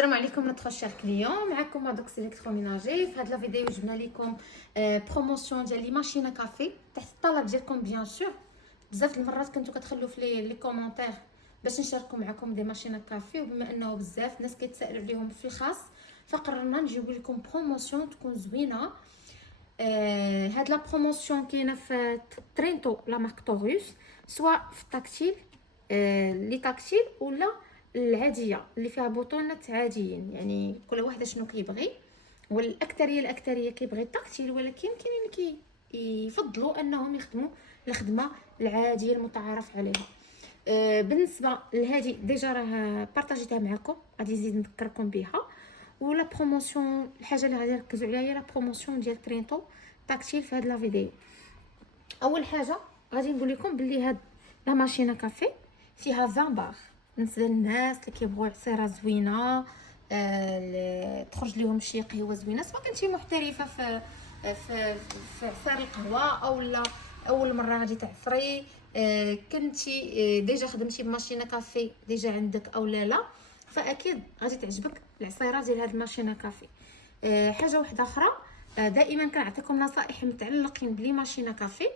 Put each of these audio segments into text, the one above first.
السلام عليكم notre cher client. معكم مادوكس الكتروميناجي. في هذا الفيديو جبنا لكم بروموسيون ديال لي ماشين كافي تحت الطلب ديالكم. بيان سور بزاف المرات كنتو كتخلوا في لي كومونتير باش نشاركوا معكم دي ماشين كافي، وبما انه بزاف الناس كيتسائلوا عليهم في الخاص فقررنا نجيب لكم بروموسيون تكون زوينه. هاد لا بروموسيون كاينه في ترينتو لا مارك توروس، سواء في التاكتيل لي تاكتيل ولا العاديه اللي فيها بوطونات عاديين، يعني كل واحد شنو كيبغي. والاكثريه كيبغي التاكتيل، ولكن كاينين يفضلوا انهم يخدموا الخدمه العاديه المتعارف عليها. بالنسبه لهذه ديجا راه بارطاجيتها معكم، غادي نزيد نذكركم بها. ولا بروموسيون الحاجه اللي غادي نركزوا عليها هي لا بروموسيون ديال ترينتو تاكتيل في هاد لا فيديو. اول حاجه غادي نقول لكم باللي هاد لا ماشينه كافي فيها 20 بار بالنسبه للناس اللي كيبغوا عصيره زوينه، تخرج لهم شي قهوه زوينه، سواء كنتي محترفه في عصير القهوه او لا اول مره غادي تعصري، كنتي ديجا خدمتي بماشينه كافي ديجا عندك او لا، فاكيد غادي تعجبك العصيره ديال هاد الماشينه كافي. حاجه واحده اخرى، دائما كنعطيكم نصائح متعلقين بلي ماشينه كافي،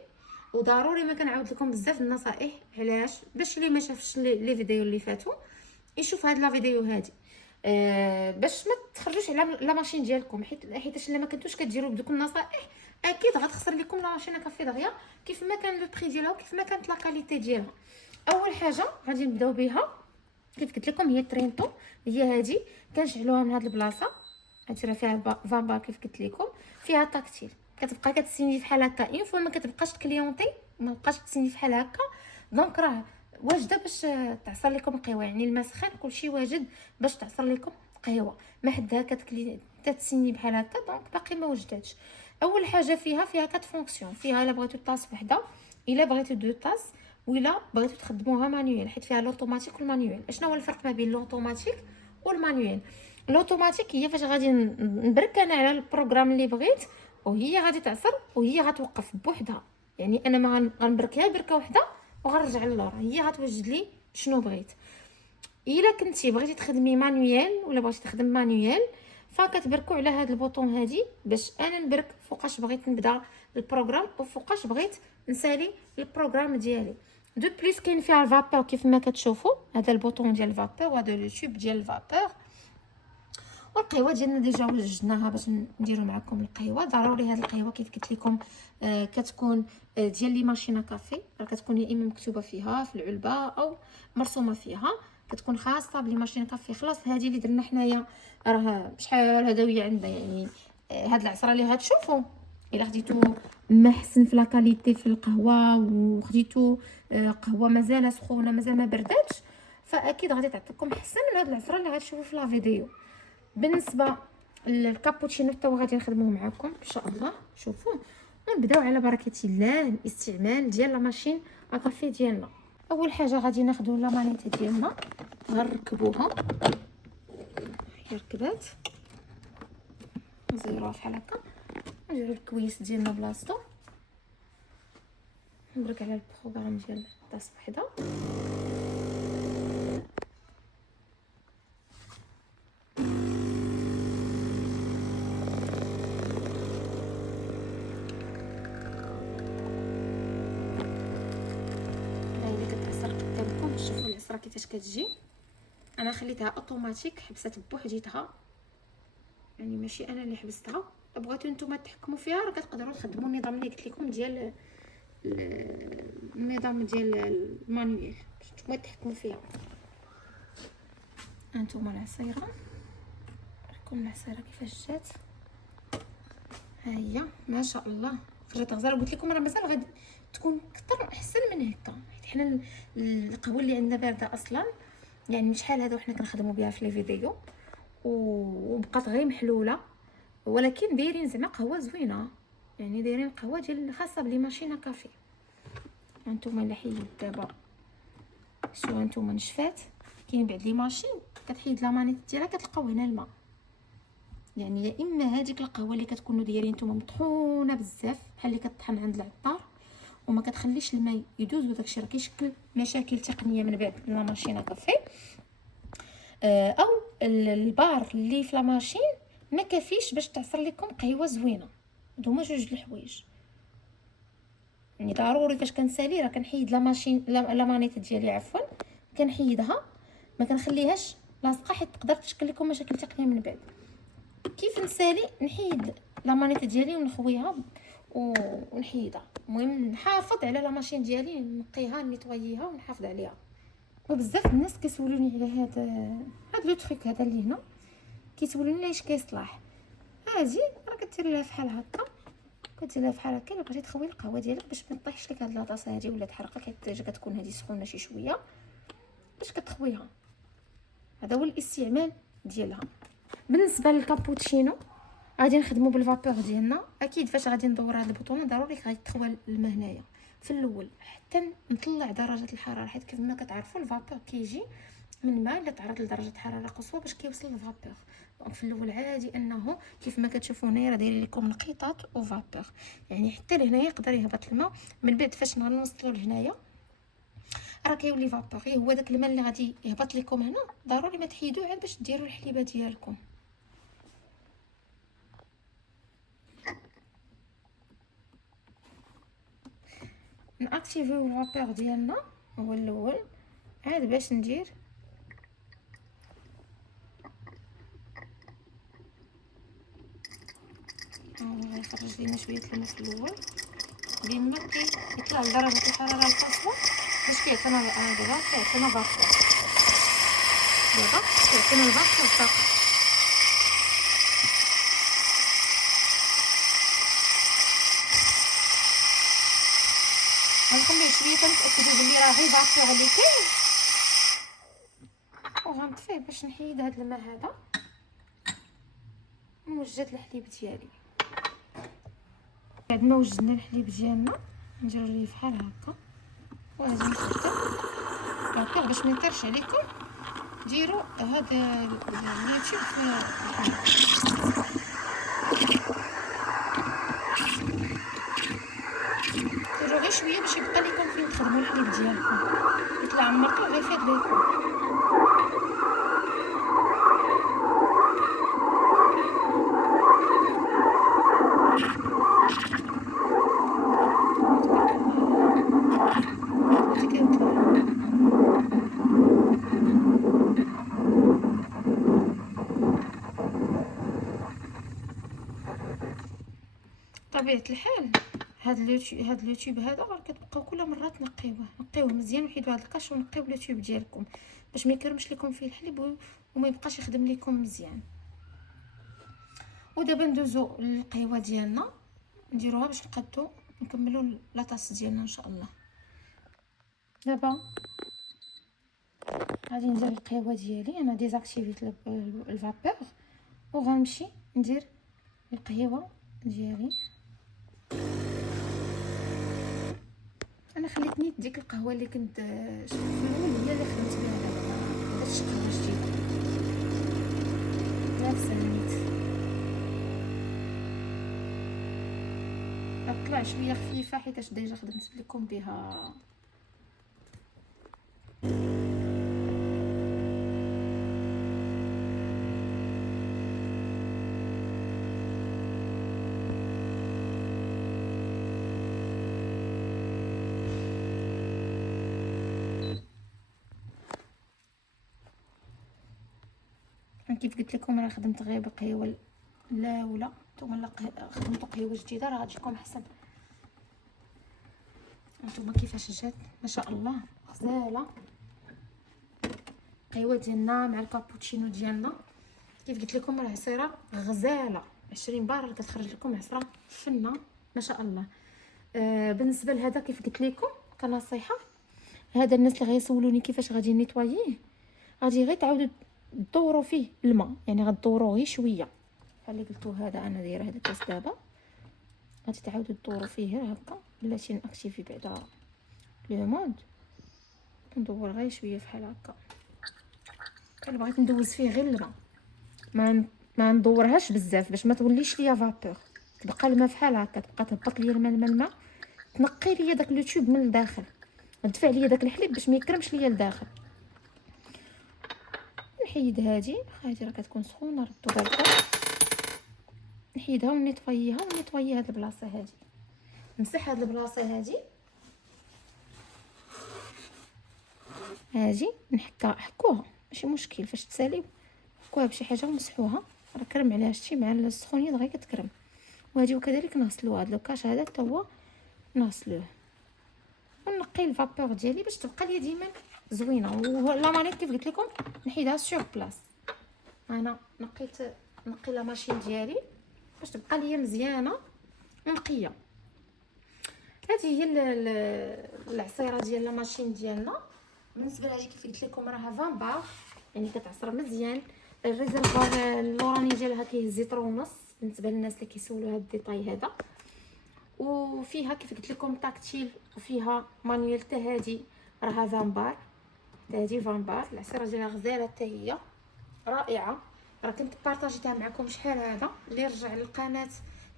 وضروري ما كنعاود لكم بزاف النصائح. علاش؟ باش اللي ما شافش لي فيديو اللي فاتوا يشوف هاد لا فيديو هادي، باش ما تخرجوش على لا ماشين ديالكم، حيت الا ما كنتوش كديروا بدوك النصائح اكيد غتخسر لكم لا ماشين كافي دغيا، كيف ما كان لو بري ديالها وكيف ما كانت لا كاليتي ديالها. اول حاجه غادي نبداو بها كيف قلت لكم هي ترينتو، هي هادي كنشعلوها من هاد البلاصه. هادي راه فيها 20 بار كيف قلت لكم، فيها تاكتيل، كتبقى كتسيني بحال هكا اون فوا ما كتبقاش تكليونتي، ما بقاش تسيني بحال هكا. دونك راه واجده باش تعصر لكم قهوه، يعني الماء سخن كلشي واجد باش تعصر لكم قهوه، ما حدها تتسيني بحال هكا، دونك باقي ما وجداتش. اول حاجه فيها كات فونكسيون، فيها الا بغيتو طاس وحده، الا بغيتو دو طاس، ولا بغيتو تخدموها مانيوال، حيت فيها لوطوماتيك والمانيوال. شنو هو الفرق ما بين لوطوماتيك والمانيوال؟ لوطوماتيك هي فاش غادي نبرك انا على البروغرام اللي بغيت، وهي غادي تعصر وهي غتوقف بوحدها، يعني انا ما غنبركها بركه وحده وغنرجع للور، هي غتوجد لي شنو بغيت. الا كنتي بغيتي تخدمي مانيوال ولا بغيتي تخدم مانيوال، فكتبركوا على هذا البوطون هادي باش انا نبرك فوقاش بغيت نبدا البروغرام وفوقاش بغيت نسالي البروغرام ديالي. دو بليس كاين فيها الفابور كيف ما كتشوفوا، هذا البوطون ديال الفابور وهذا لو تيوب ديال الفابور. والقهوه ديالنا ديجا وجدناها باش نديروا معكم القهوه. ضروري هذه القهوه كيف قلت لكم كتكون ديال لي ماشينه كافي، راه كتكون يا اما مكتوبه فيها في العلبه او مرسومه فيها، كتكون خاصه بلي ماشينه كافي. خلاص هذه اللي درنا حنايا راه شحال هداويه عندنا، يعني هاد العصره اللي غتشوفوا الا خديتو ما حسن في لا كاليتي في القهوه، وخديتو قهوه مازال سخونه مازال ما برداتش، فاكيد غادي تعطيكم احسن من هاد العصره اللي غتشوفوا في لا فيديو. بالنسبه للكابوتشينو حتى هو غادي نخدموه معكم ان شاء الله. شوفوا نبداو على بركه الله الاستعمال ديال لا ماشين كافي ديالنا. اول حاجه غادي ناخذوا لا مانيت ديالنا غنركبوها، هي ركبات نزيروها بحال هكا، نديرو الكويس ديالنا بلاصتو، نبرك على البروغرام ديال طاس وحده. شوفوا العصره كيفاش كتجي، انا خليتها اوتوماتيك، حبست بوحديتها، يعني ماشي انا اللي حبستها. بغيتو نتوما تحكموا فيها راه كتقدروا تخدموا النظام اللي قلت لكم ديال النظام ديال المانيوال باش نتوما تحكموا فيها. هانتوما العصيره، راكم العصيره كيفاش جات، ها هي ما شاء الله خرجت غزاله. قلت لكم راه مازال غادي تكون اكثر احسن من هكا، حيت حنا القهوه اللي عندنا بارده اصلا، يعني شحال هذا وحنا كنخدموا بها في لي فيديو وبقات غير محلوله، ولكن دايرين زعما قهوه زوينه، يعني دايرين قهوه ديال خاصه بلي ماشينه كافي. هانتوما الا حيد دابا شو هانتوما نشفات، كاين بعد لي ماشين كتحيد لا مانيت ديالها كتلقاو هنا الماء، يعني يا اما هذيك القهوه اللي كتكونوا دايرين نتوما مطحونه بزاف بحال اللي كطحن عند العطار وما كتخليش الماء يدوز، وداكشي راه كيشكل مشاكل تقنيه من بعد لا ماشينه كافي. او البار اللي في لا ماشين ما كافيش باش تعصر لكم قهوه زوينه. هادوما جوج الحوايج. يعني ضروري فاش كنسالي راه كنحيد لا ماشين لا مانيت ديالي عفوا، كنحيدها ما كنخليهاش لاصقه حيت تقدر تشكل لكم مشاكل تقنيه من بعد. كيف نسالي نحيد لا مانيت ديالي ونخويها ونحيدها. المهم نحافظ على لا ماشين ديالي، نقيها نيطوييها ونحافظ عليها. وبزاف الناس كيسولوني على هاد لو تريك هذا اللي هنا، كيسولوني علاش كيصلاح. هادي راه كدير لها فحال هكا، كدير لها فحال هكا. الا بغيتي تخوي القهوه ديالك باش ما تطيحش لك هاد لاطاس هادي ولا تحرقك، كتكون هادي سخونه شي شويه باش كتخويها. هذا هو الاستعمال ديالها. بالنسبه للكابوتشينو غادي نخدموا بالفابور ديالنا. اكيد فاش غادي ندور هاد البطونه ضروري غادي تخوى الماء هنايا في الاول حتى نطلع درجه الحراره، حيت كيف ما كتعرفوا الفابور كيجي من ماء اللي تعرض لدرجه حراره قصوى باش كيوصل للفابور. دونك في الاول عادي انه كيف ما كتشوفوا هنايا راه دايرين لكم نقيطات وفابور، يعني حتى لهنايا يقدر يهبط الماء. من بعد فاش نوصلوا لهنايا راه كيولي فابور. هو داك الماء اللي غادي يهبط لكم هنا ضروري ما تحيدوه عاد باش ديروا الحليبه ديالكم. ناكتيفيو الفابور ديالنا هو الاول عاد باش ندير غيخرج لينا شويه الماء في الاول بما كيطلع لدرجه الحراره القصوى باش كيعطينا دابا كيعطينا فابور. دابا كيعطينا الفابور فقط. غنخليه شويه كنتاكدوا بلي راه غير فابور اللي كاين، وغنطفيه باش نحيد هذا الماء هذا ونوجد الحليب ديالي. بعد ما وجدنا الحليب ديالنا نديرو ليه بحال هكا وغادي نخدم هكا باش ما يطيرش عليكم. ديروا هذا اليوتيوب في الحليب، ديروا غير شويه باش يبقى لكم فين تخدموا الحليب ديالكم، حيت لا عمركم غيفيض لكم. بطبيعه الحال هاد اليوتيوب هذا راه كتبقاو كل مره نقيوه مزيان، ونحيدوا هاد الكاش ونقيو اليوتيوب ديالكم باش ما يكرمش لكم فيه الحليب وما يبقاش يخدم لكم مزيان. ودابا ندوزو للقهوه ديالنا نديروها باش نقادو نكملوا لاطاس ديالنا ان شاء الله. دابا غادي ندير القهوه ديالي، انا ديزاكتيفيت الفابور وغنمشي ندير القهوه ديالي. انا خليت نيت ديك القهوه اللي كنت في الاول هي اللي خدمت بها دابا، ما درتش قهوه جديده نفس النيت. طلع شويه خفيفه حيتاش ديجا خدمت لكم بها. كيف قلت لكم راه خدمت غير بقهوه لا ولا نتوما لا خدمتوا قهوه جديده راه غتجيكم احسن. نتوما كيفاش جات ما شاء الله غزاله القهوه ديالنا مع الكابوتشينو ديالنا. كيف قلت لكم راه عصيره غزاله 20 بار كتخرج لكم عصره فنه ما شاء الله. بالنسبه لهذا كيف قلت لكم كنصيحه، هذا الناس اللي غيسولوني كيفاش غادي نيطواييه، غادي غير تعاودوا تدوروا فيه الماء، يعني غدوروه غير شويه بحال اللي قلتو. هذا انا دايره هذا الكاس دابا غادي تعاودوا تدوروا فيه غير هكا. بلاتي ناكتيفي بعدا لو مود ندور غير شويه بحال هكا. انا بغيت ندوز فيه غير الماء، ما ندورهاش بزاف باش ما توليش ليا فابور، تبقى الماء بحال هكا، تبقى تهبط ليا الماء تنقي ليا داك اليوتيوب من الداخل، تدفع ليا داك الحليب باش ما يكرمش ليا لداخل. نحيد هادي راه كتكون سخونه، ردوا بالكم. نحيدها ونيطوييها ونيطويي هاد البلاصه هادي. نمسح هاد البلاصه هادي حكوها ماشي مشكل، فاش تساليو حكوها بشي حاجه ومسحوها، راه كرم عليها شتي مع السخونيه دغيا كتكرم. وهادي وكذلك نغسلوا هاد لوكاش هذا حتى هو نغسلوه، ونقي الفابور ديالي باش تبقى ليا ديما زوينه. ولا مانيت كيف قلت لكم نحيدها سور بلاص. انا نقي لا ماشين ديالي باش تبقى ليا مزيانه ونقيه. هذه هي العصيره ديال لا ماشين ديالنا. بالنسبه لهذه كيف قلت لكم راها 20 بار، يعني كتعصر مزيان. الريزرفوار اللوراني ديالها كيهز لتر ونص بالنسبه للناس اللي كيسولوا هذا الديتاي هذا. وفيها كيف قلت لكم تاكتيل، وفيها مانيوال حتى هذه راها 20 بار، حتى هذه 20 بار. العصيره ديالها غزاله حتى هي رائعه. راه كنت بارطاجيتها معكم شحال هذا. اللي رجع للقناه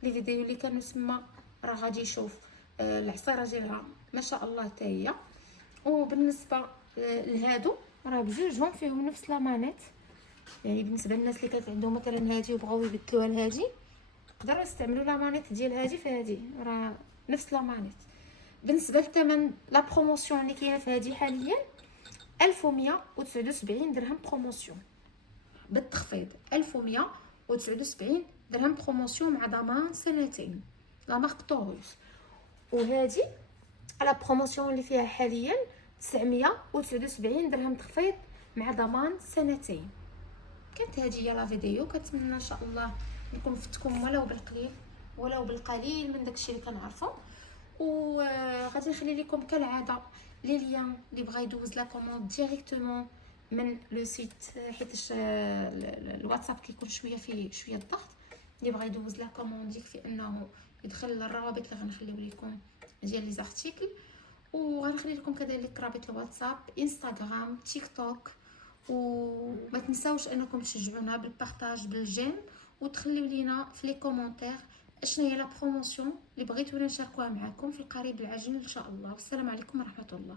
لي فيديو اللي كانوا تما راه غادي يشوف العصيره ديالها ما شاء الله حتى هي. وبالنسبه لهادو راه بجوجهم فيهم نفس لامانيت، يعني بالنسبه للناس اللي كانت عندهم مثلا هادي وبغاو يبدلوها لهادي يقدروا يستعملوا لامانيت ديال هادي في هادي، راه نفس لامانيت. بالنسبه للثمن لا بروموسيون اللي كاينه في هادي حاليا 1179 درهم بروموسيون بالتخفيض. 1179 درهم بروموسيون مع ضمان سنتين، لا مارك طوروس. وهادي على بروموسيون اللي فيها حاليا 979 درهم تخفيض مع ضمان سنتين. كانت هذه هي لا فيديو. كنتمنى ان شاء الله نكون فتكم ولو بالقليل ولو بالقليل من داكشي اللي كنعرفو. وغادي نخلي لكم كالعاده لي ليان اللي بغا يدوز لا كوموند ديريكتومون من لو سيت، حيت الواتساب كيكون شويه فيه الضغط. اللي بغا يدوز لا كوموند يكفي انه يدخل للروابط اللي غنخليو لكم ديال لي زارتيكل. وغنخلي لكم كذلك رابط الواتساب، انستغرام، تيك توك. وما تنساوش انكم تشجعونا بالبارطاج بالجيم، وتخليو لينا في لي كومونتير اشنو هي لا بروموسيون اللي بغيتونا نشاركوها معكم في القريب العاجل ان شاء الله. والسلام عليكم ورحمه الله.